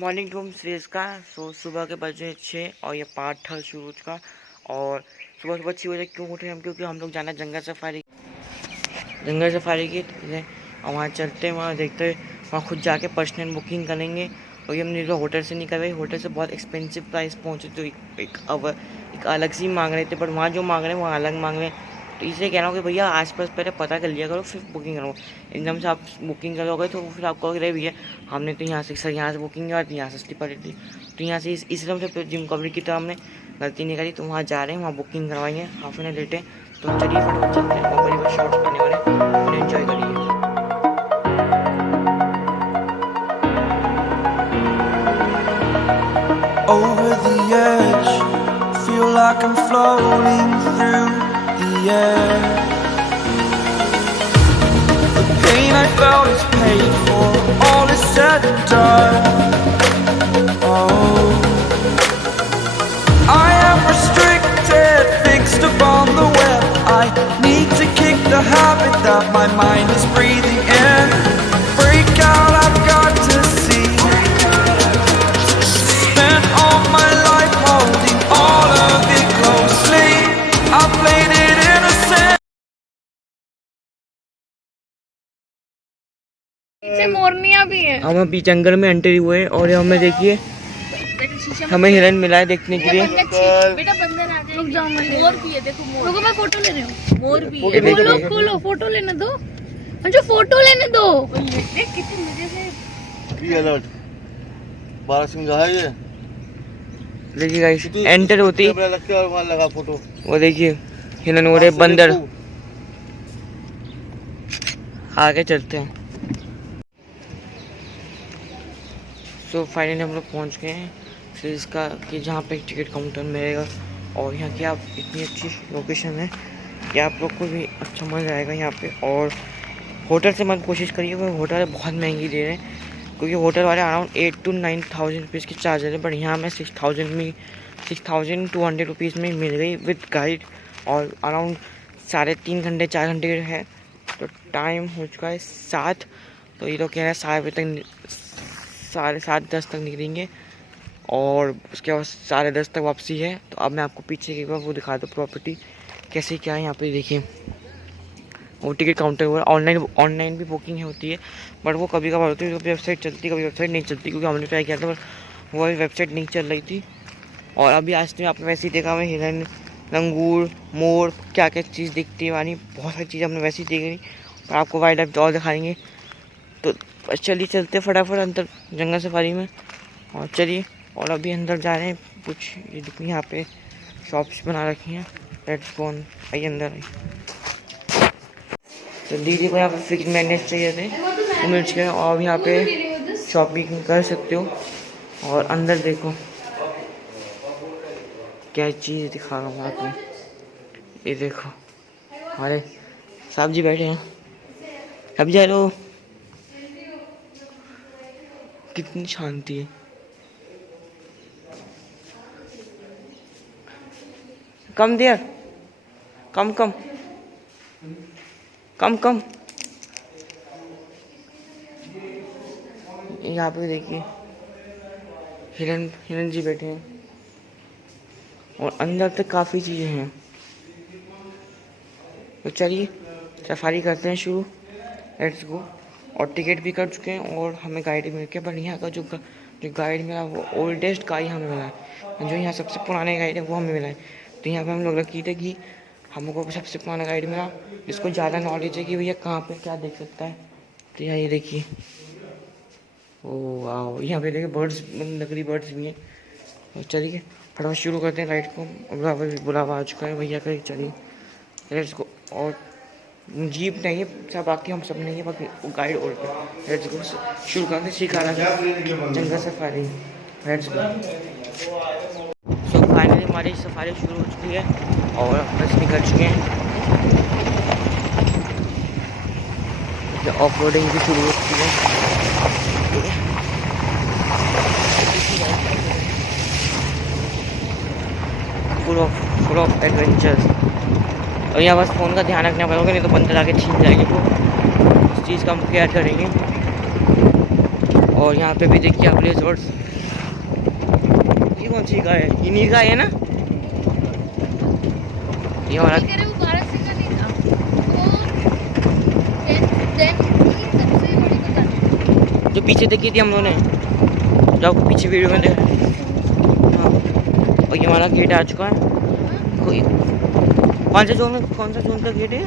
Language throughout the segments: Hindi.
मॉर्निंग टू सीरीज का। सुबह के बजे 6 और ये पार्ट था शुरू का। और सुबह सुबह 6 बजे क्यों उठे हम, क्योंकि हम लोग जाना जंगल सफारी की और वहाँ चलते हैं, वहाँ देखते हैं, वहाँ खुद जाके पर्सनल बुकिंग करेंगे। और ये हमने होटल से नहीं करवाई, होटल से बहुत एक्सपेंसिव प्राइस पहुँचे, तो एक अलग सी मांग रहे थे, पर वहाँ जो मांग रहे हैं वहाँ अलग मांग रहे हैं। तो इसलिए कह रहा हूँ कि भैया आसपास पहले पता कर लिया करो फिर बुकिंग करो। एकदम से आप बुकिंग करोगे तो फिर आपको अगर भैया हमने तो यहाँ से सर यहाँ से बुकिंग किया तो यहाँ सस्ती पड़ी थी, तो यहाँ से इसलिए हमसे जिम कवरेज की तरह हमने गलती नहीं करी। तो वहाँ जा रहे हैं, वहाँ बुकिंग करवाएंगे, हाफ एन आवर लेटे। तो चलिए फटाफट चलते हैं, वहाँ पर शॉर्ट्स करने वाले अपने एंजॉय करिए। Over the edge, feel like I'm floating through the air. The pain I felt is paid for, all is said and done. Oh, I am restricted, fixed upon the web. I need to kick the habit that my mind is breathing in. Break out, I've got to see. Spent all my life holding all of it closely. I played it innocent. पीछे मोरनियां भी है। हम अभी जंगल में एंट्री हुए और हमें देखिए हमें हिरन मिला है देखने के लिए। बेटा बंदर आ जाएंगे। मोर भी है, देखो मोर। रुको मैं फोटो ले रही हूँ। मोर भी है। खोलो खोलो, फोटो लेने दो मुझे, फोटो लेने दो। देख कितने मजे से। ये अलर्ट बारहसिंगा है ये। देखिए गाइस एंटर होती लग के और वहाँ लगा फोटो। वो देखिए हिरन हो रहे बंदर। आगे चलते हैं। सो फाइनली हम लोग पहुँच गए हैं सीरीज का कि जहाँ पे एक टिकट काउंटर मिलेगा। और यहाँ की आप इतनी अच्छी लोकेशन है कि आप लोग को भी अच्छा मज़ा आएगा यहाँ पे। और होटल से मत कोशिश करिए, क्योंकि होटल बहुत महंगी दे रहे हैं, क्योंकि होटल वाले अराउंड 8 to 9,000 रुपीज़ की चार्जर है। बट यहाँ में 6,200 रुपीज़ में मिल गई विद गाइड। और अराउंड 3.5 घंटे 4 घंटे है। तो टाइम हो चुका है 7। तो ये लोग कह रहे हैं 7 बजे तक 7:30 तक निकलेंगे और उसके बाद 10:30 तक वापसी है। तो अब मैं आपको पीछे की वो दिखा दूँ प्रॉपर्टी कैसे क्या है। यहाँ पे देखिए वो टिकट काउंटर हुआ। ऑनलाइन भी बुकिंग होती है, बट वो कभी कभार होती है, कभी वेबसाइट चलती कभी वेबसाइट नहीं चलती, क्योंकि हमने ट्राई किया था पर वो वेबसाइट नहीं चल रही थी। और अभी आज तो आपने वैसे ही देखा, हमें हिरन, लंगूर, मोर, क्या क्या चीज़ दिखती है वानी, बहुत सारी चीज़ हमने वैसे ही देखी, पर आपको वाइल्ड लाइफ और दिखाएंगे। तो चलिए चलते फटाफट अंदर जंगल सफारी में। और चलिए, और अभी अंदर जा रहे हैं। कुछ ये देखिए यहाँ पे शॉप्स बना रखी हैं। लेट्स गो, आइए अंदर आइए। तो दीदी को यहाँ पे फिक्स मैगनेट चाहिए थे, वो मिल चुके हैं। और यहाँ पे शॉपिंग कर सकते हो। और अंदर देखो क्या चीज़ दिखा रहा हूँ आपको। ये देखो हमारे साहब जी बैठे हैं। साहब जी हेलो, कितनी शांति है। कम देर कम कम कम कम। यहाँ पे देखिए हिरन जी बैठे हैं। और अंदर तक काफ़ी चीज़ें हैं। तो चलिए सफारी करते हैं शुरू, लेट्स गो। और टिकट भी कर चुके हैं और हमें गाइड मिल गया। पर यहाँ का जो गाइड मिला वो ओल्डेस्ट गाइड हमें मिला है। जो यहाँ सबसे पुराने गाइड है वो हमें मिला है। तो यहाँ पे हम लोग लकी थे कि हमको सबसे पुराना गाइड मिला, जिसको ज़्यादा नॉलेज है कि भैया कहाँ पे क्या देख सकता है। तो यहाँ ये देखिए, ओह वाह, यहाँ पे देखिए बर्ड्स, नकली बर्ड्स भी हैं। तो चलिए फटाफट शुरू करते हैं राइड को। बुलावा आ चुका है भैया का, चलिए लेट्स गो। और जीप नहीं है सब, बाकी हम सब नहीं है, बाकी गाइड और लेट्स गो। शुरू करते हैं, सिखा रहा है जंगल safari, let's go. So finally हमारी सफारी शुरू हो चुकी है और बस निकल चुके हैं। ऑफ रोडिंग भी शुरू हो चुकी है। Full of adventures. और यहाँ बस फ़ोन का ध्यान रखना पड़ेगा, नहीं तो बंदर आके छीन जाएंगे। तो इस चीज़ का हम केयर करेंगे। और यहाँ पे भी देखिए आप रिजॉर्ट्स। ये कौन सी गाय है? ये नील गाय है ना? ये हमारा कह रहे वो बारहसिंगा नहीं था, वो देन सबसे बड़ी बताने। जो पीछे देखी थी हम लोगों ने, जो आपको पीछे वीडियो में देखा। हाँ, और ये हमारा गेट आ चुका है। कोई कौन सा जोन का गेट है?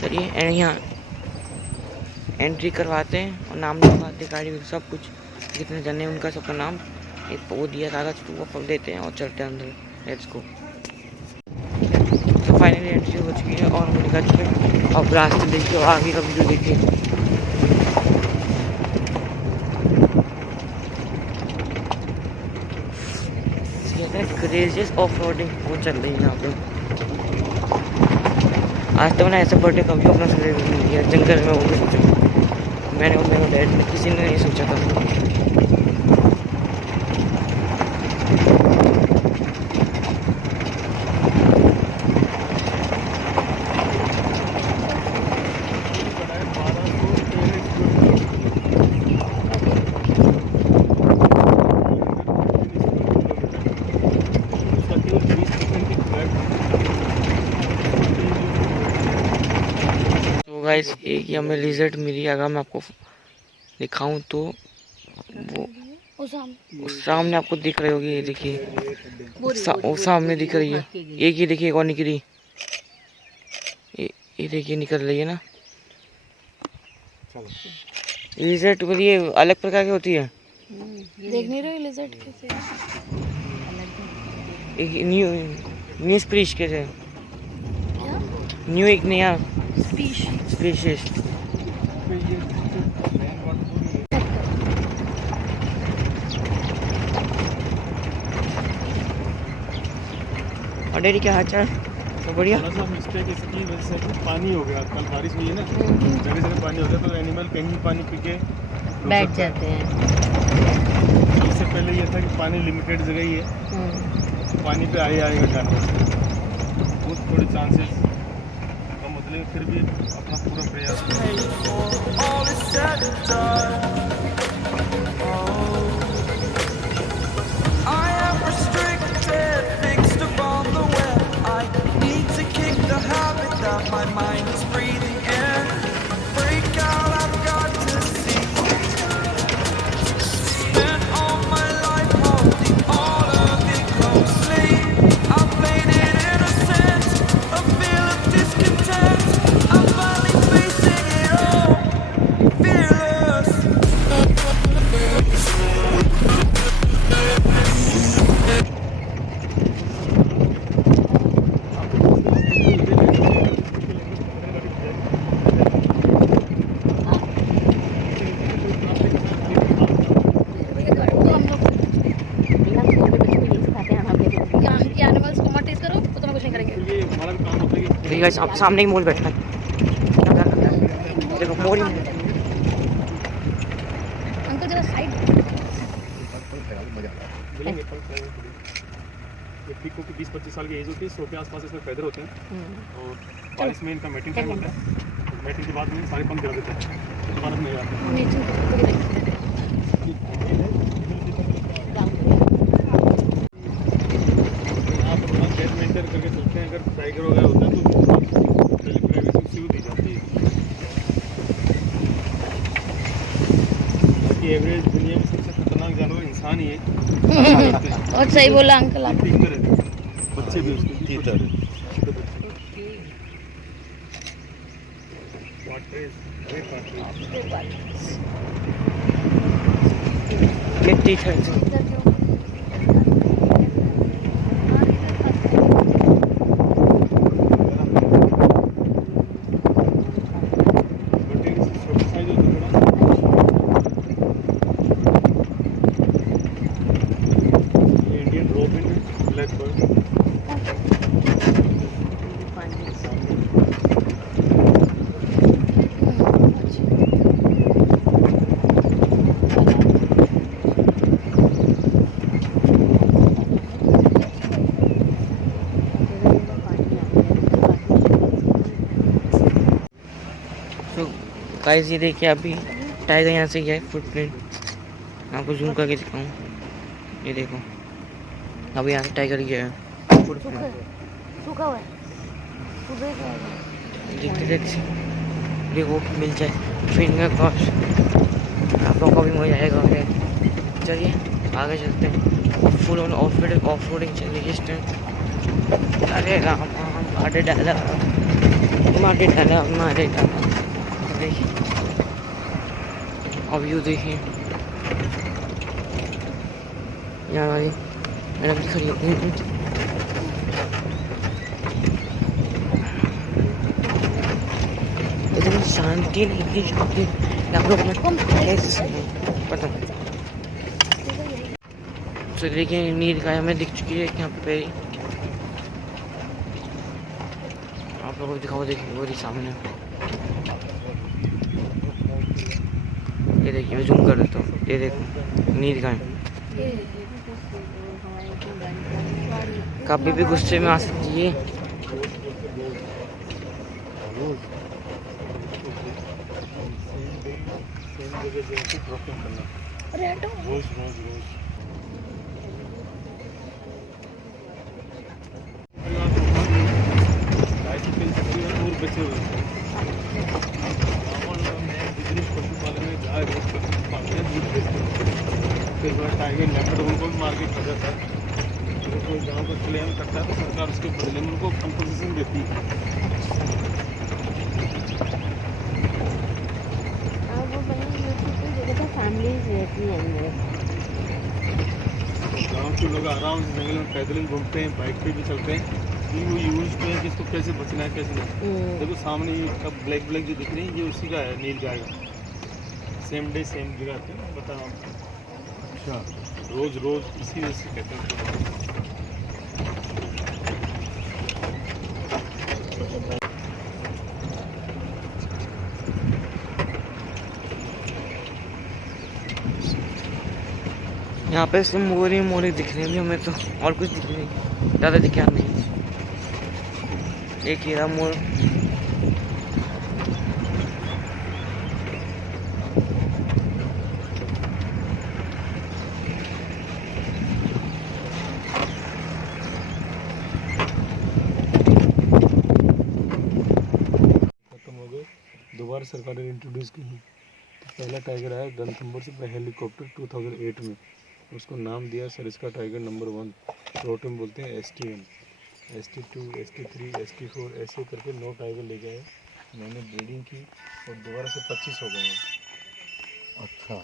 चलिए एंड यहाँ एंट्री करवाते हैं और नाम लिखवाते हैं, गाड़ी सब कुछ जितने जने उनका सबका नाम एक वो दिया कागज तो वो खोल देते हैं और चलते हैं अंदर। Let's go. तो फाइनली एंट्री हो चुकी है और हम निकल चुके हैं। अब रास्ते देखिए और आगे का वीडियो देखिए। क्रेजियस ऑफ रोडिंग वो चल रही है यहाँ पे। आज तो मैंने ऐसा बर्थडे कभी अपना सेलिब्रेट नहीं किया जंगल में, वो भी सोचा मैंने और मेरे डैड ने, किसी ने नहीं सोचा था। गाइस एक ही हमें लिजर्ट मिली, अगर मैं आपको दिखाऊं तो वो सामने आपको दिख रही होगी। ये देखिए वो सामने दिख रही है, एक ही देखिए, एक और निकली। ये देखिए निकल रही है ना। लिजर्ट के लिए अलग प्रकार की होती है। देख नहीं रहे लिजर्ट कैसे? एक न्यू स्पीशीज कैसे? न्यू एक नया स्पीशीज। और डेरी क्या हाल चाल? सब बढ़िया। थोड़ा सा मिस्टेक इसकी वजह से कि पानी हो गया, कल बारिश हुई है ना, जगह जगह पानी हो गया तो एनिमल कहीं पानी पी के बैठ जाते हैं। इससे पहले ये था कि पानी लिमिटेड जगह ही है, पानी पे आएगा जानवर, बहुत थोड़े चांसेस कम होते, लेकिन फिर भी अपना पूरा प्रयास all is said and done. I am restricted, fixed upon the web. I need to kick the habit that my mind is breathing in. Break out, I've got to see. Spent all my life holding all of it closely. I played it innocent, a feel of discontent. I'm finally facing it all, fearless. Animals को मत टेस्ट करो तो तुम्हें कुछ नहीं करेंगे। ये हमारा भी काम होता है कि गाइस आप सामने ही मोल बैठा है, क्या करता है? देखो मोल ही अंकल जरा साइड। मिलेंगे ये पीको की 20-25 साल की एज होती है, 100 के आसपास इसमें फैदर होते हैं और बारिश में इनका मैटिंग टाइम होता है। मैटिंग के बाद में सारे पंख गिरा देते हैं, दोबारा नहीं आते। आप अपना सेट मेंटेन करके चलते हैं, अगर टाइगर वगैरह होता है तो पहले प्राइवेसी उसी को दी जाती है। बाकी एवरेज दुनिया में सबसे खतरनाक जानवर इंसान ही है। और सही बोला अंकल आप। तीतर है, बच्चे भी उसके तीतर मिट्टी है। Indian robin black bird guys ये देखिए अभी टाइगर यहाँ से गया है फुटप्रिंट, आपको जूम करके दिखाऊँ, ये देखो अभी यहाँ से टाइगर गया है फुटप्रिंट। सूखा हुआ है, सुबह का है। देखो मिल जाए फिंगर क्रॉस, आप लोगों का भी मजा आएगा। चलिए आगे चलते हैं। फुल ऑन ऑफ रोडिंग चल रही है इस टाइम। अरे राम मारे डाला देखिए अब यू देखिए यहाँ वाली मैडम भी खड़ी होती है। इतनी शांति नहीं थी शांति आप लोग पता नहीं। तो देखिए नील गाय हमें दिख चुकी है यहाँ पे, आप लोगों को दिखाओ, देखिए वो सामने, ये देखिए मैं जूम कर देता हूँ, ये देखो नील गाय कभी भी गुस्से में आ सकती है। अरे हटो। रोज और बचे हुए पशुपालन में गाय रोज पशुपालन में दूध बेचते हैं, फिर वह टाइगर लेपर्ड उनको भी मार के खा जाता है। अगर कोई गाँव का क्लेम करता है तो सरकार उसके बदले में उनको कंपनसेशन देती है। गाँव के लोग आराम से जंगल में पैदल ही घूमते हैं, बाइक पे भी चलते हैं, वो यूज पे है कि इसको कैसे बचना है कैसे नहीं। देखो सामने ये अब ब्लैक जो दिख रही है ये उसी का है, नील गाय का। सेम डे सेम जगह पे बताओ। अच्छा रोज इसी वजह से कहते हैं। यहाँ पे सिर्फ मोरे दिख रहे हैं हमें तो, और कुछ दिख नहीं, ज़्यादा दिखा नहीं। एक हीरा मोर खत्म हो गए, दोबारा सरकार ने इंट्रोड्यूस की। तो पहला टाइगर आया रणथंभौर से हेलीकॉप्टर 2008 में, उसको नाम दिया सर इसका टाइगर नंबर 1, शॉर्ट में बोलते हैं ST1, ST2, ST3, ST4 ऐसे करके 9 टाइगर ले गए। मैंने ब्रीडिंग की और दोबारा से 25 हो गए हैं। अच्छा,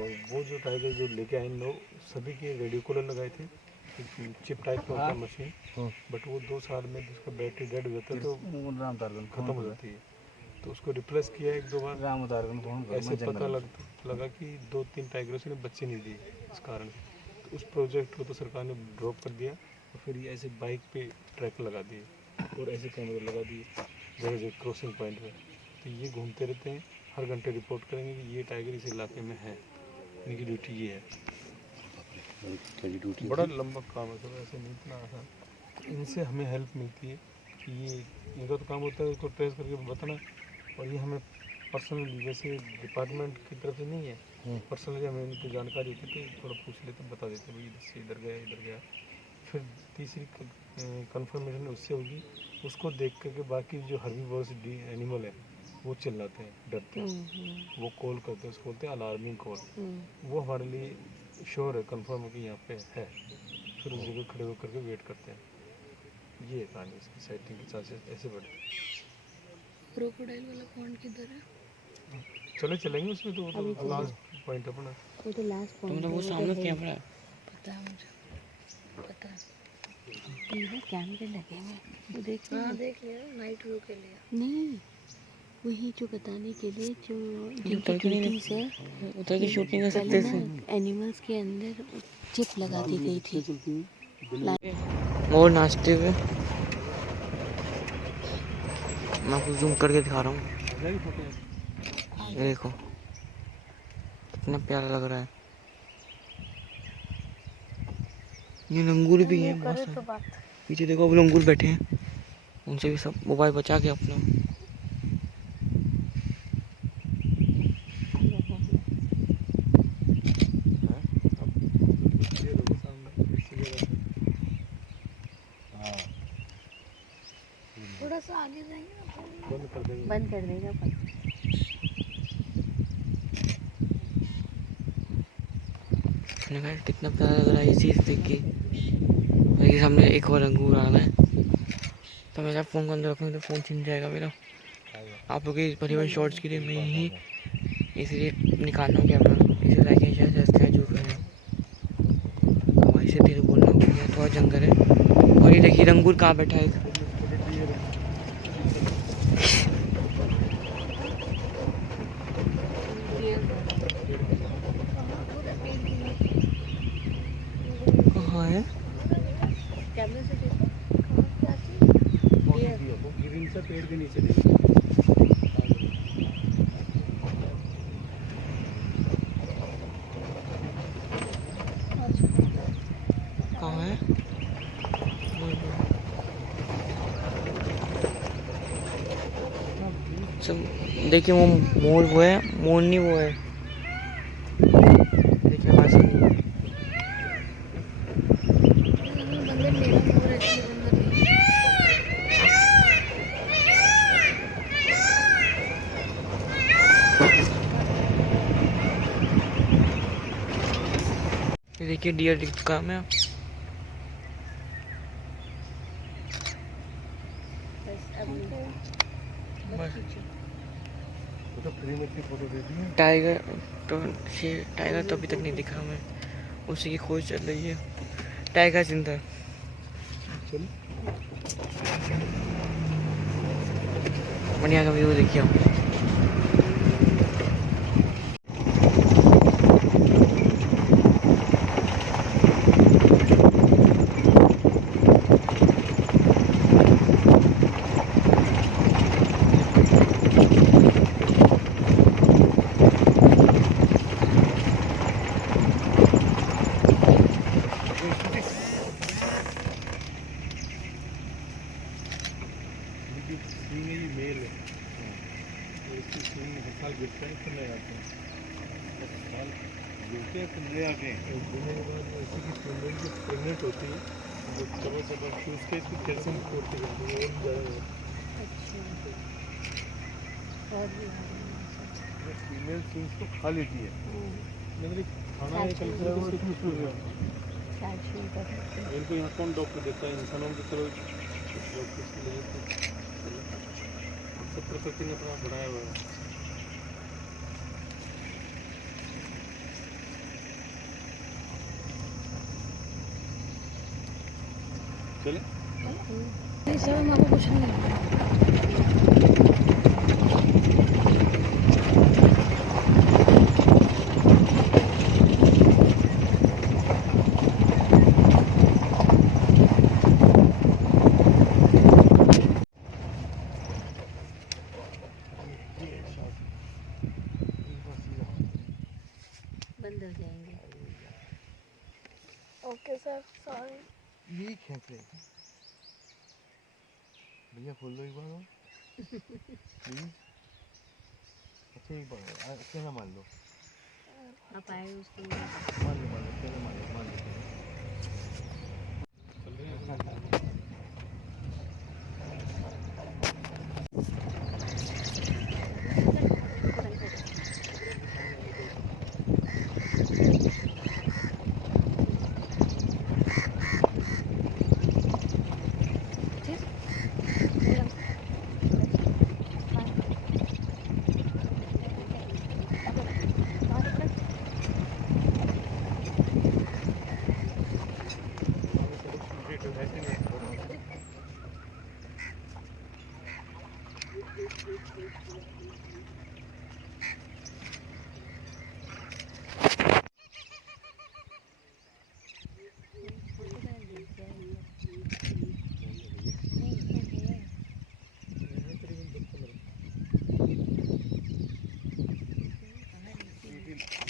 और वो जो टाइगर जो लेके आए 9 सभी के रेडियो कॉलर लगाए थे, चिप टाइप का होता मशीन, बट वो 2 साल में उसका बैटरी डेड हो जाता है तो खत्म हो जाती है। तो उसको रिप्लेस किया 1-2 बार, ऐसे पता लगा कि 2-3 टाइगरों से बच्चे नहीं दिए इस कारण से। तो उस प्रोजेक्ट को तो सरकार ने ड्रॉप कर दिया और फिर ये ऐसे बाइक पे ट्रैक लगा दिए और ऐसे कैमरे लगा दिए जगह क्रॉसिंग पॉइंट पे। तो ये घूमते रहते हैं, हर घंटे रिपोर्ट करेंगे कि ये टाइगर इस इलाके में है, इनकी ड्यूटी ये है। बड़ा लंबा काम है सर, ऐसे नहीं इतना आसान। इनसे हमें हेल्प मिलती है कि ये इनका तो काम होता है उसको ट्रेस करके बताना, और ये हमें पर्सनली जैसे डिपार्टमेंट की तरफ से नहीं है, पर्सनली हमें इनकी जानकारी होती है तो थोड़ा पूछ लेते बता देते भाई इधर से इधर गया। फिर तीसरी कंफर्मेशन उससे होगी, उसको देख करके बाकी जो हर्बीवोरस एनिमल है वो चिल्लाते हैं, डरते हैं, वो कॉल करते हैं, उसको बोलते हैं अलार्मिंग कॉल। वो हमारे लिए श्योर है, कंफर्म है कि यहाँ पे है, फिर उस जगह खड़े होकर के वेट करते हैं। ये कहानी इसकी साइटिंग के चांसेस ऐसे बढ़ते हैं। क्रोकोडाइल वाला पॉइंट किधर है? चलेंगे उसमें तो लास्ट पॉइंट अपना, वो तो लास्ट पॉइंट तुमने वो सामने कैमरा है, पता है मुझे, पता है। ये कैमरे लगे हैं, वो देख लिया नाइट व्यू के लिए नहीं, वही जो बताने के लिए जो ड्यूटीज है उधर की शूटिंग कर सकते हैं। एनिमल्स के अंदर चिप लगा दी गई थी और नाचते हुए मैं आपको जूम करके दिखा रहा हूँ, ये देखो कितना प्यारा लग रहा है। ये लंगूर भी हैं बहुत सारे, पीछे देखो अब लंगूर बैठे हैं, उनसे भी सब मोबाइल बचा के अपना। थोड़ा सा आगे जाएंगे ना बंद कर देंगे। बंद कर देगा पर मैंने कहा कितना प्यारा लग रहा है ये चीज़ देख के। मेरे सामने एक और अंगूर आ रहा है, तो मैं जब फ़ोन को अंदर रखूँगा तो फ़ोन छिन जाएगा मेरा। आप लोग के परिवार शॉर्ट्स के लिए मैं ही इसलिए निकालना हूँ कैमरा, इसे लाइक एंड शेयर सब्सक्राइब जरूर करें। हमारे से तेरे बोलना पड़ेगा, थोड़ा जंगल है। और ये देखिए अंगूर कहाँ बैठा है। कहाँ है? कैमरे से देखो वो ग्रीन सा पेड़ के नीचे देखो। कहाँ है? सब देखिए वो मोर, वो है मोर नहीं, वो है देखिए हमारे सामने। बंदर मेरा मोर है इसलिए बंदर नहीं ये देखिए डियर दिख चुका है। मैं बस अब बस वो तो फ्री में की फोटो दे दी है। टाइगर, तो ये टाइगर तो अभी तक नहीं दिखा हमें, उसी की खोज चल रही है। टाइगर जिंदा है। चलो बढ़िया का व्यू देखिए आप। स्विंग है, ये मेल है। तो इसकी स्विंग हर साल गिरता है, फिर नए आते हैं। हर साल गिरते हैं फिर नए आते हैं। और गिरने के बाद इसी की फीमेल जो प्रेगनेंट होती है, वो चबा चबा के उसके कैल्शियम तोड़ते करती है, वो ज़्यादा फीमेल स्विंग्स को खा लेती है। मतलब खाना है कल्चर है, इनको यहाँ कौन डॉक्टर देता है? इंसानों की तरह सब प्रकृति ने अपना बढ़ाया हुआ है। चले नहीं सर हमारा कुछ नहीं है बंद हो जाएंगे ओके सर सॉरी ये खींचे भैया, खोल लो एक बार और प्लीज। अच्छा एक बार अकेला मान लो, आप आए उसके मान लो अकेला मान लो। चल रहे हैं।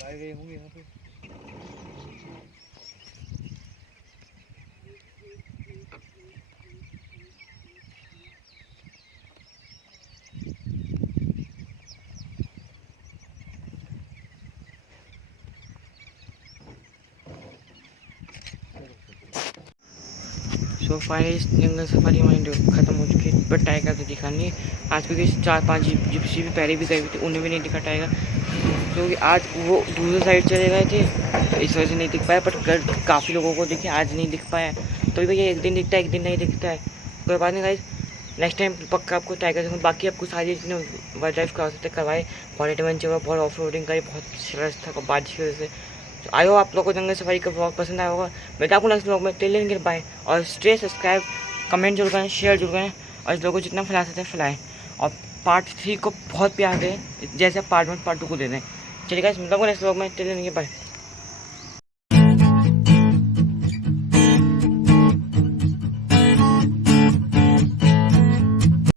लाए गए होंगे यहाँ पे। तो फाइनली जंगल सफारी हमारी ख़त्म हो चुकी है, बट टाइगर तो दिखा नहीं है आज, क्योंकि 4-5 जिप्सी भी पहले भी गए हुए थे, उन्हें भी नहीं दिखा टाइगर, क्योंकि आज वो दूसरी साइड चले गए थे तो इस वजह से नहीं दिख पाया। बट कल काफ़ी लोगों को दिखे, आज नहीं दिख पाया। तो भैया एक दिन दिखता है, एक दिन नहीं दिखता है, कोई बात नहीं गाइस, नेक्स्ट टाइम पक्का आपको टाइगर दिखाऊंगा। बाकी आपको सारी चीज़ें वाइल्ड लाइफ का सकते करवाए, बहुत एडवेंचर हुआ, बहुत ऑफ रोडिंग करी, बहुत सरस था बारिश की वजह से। तो आई हो आप लोगों को जंगल सफारी का ब्लॉग पसंद आया होगा। मैं आपको नेक्स्ट ब्लॉग में टेल लेंगे बाय, और स्टे सब्सक्राइब कमेंट जरूर करें, शेयर जरूर करें, और इस लोगों को जितना फैला सकते हैं फैलाएं, और पार्ट 3 को बहुत प्यार दें जैसे पार्ट 1 पार्ट 2 को दे दें। चलिए गाइस, मिलता हूँ नेक्स्ट ब्लॉग में, टेल लेंगे बाय।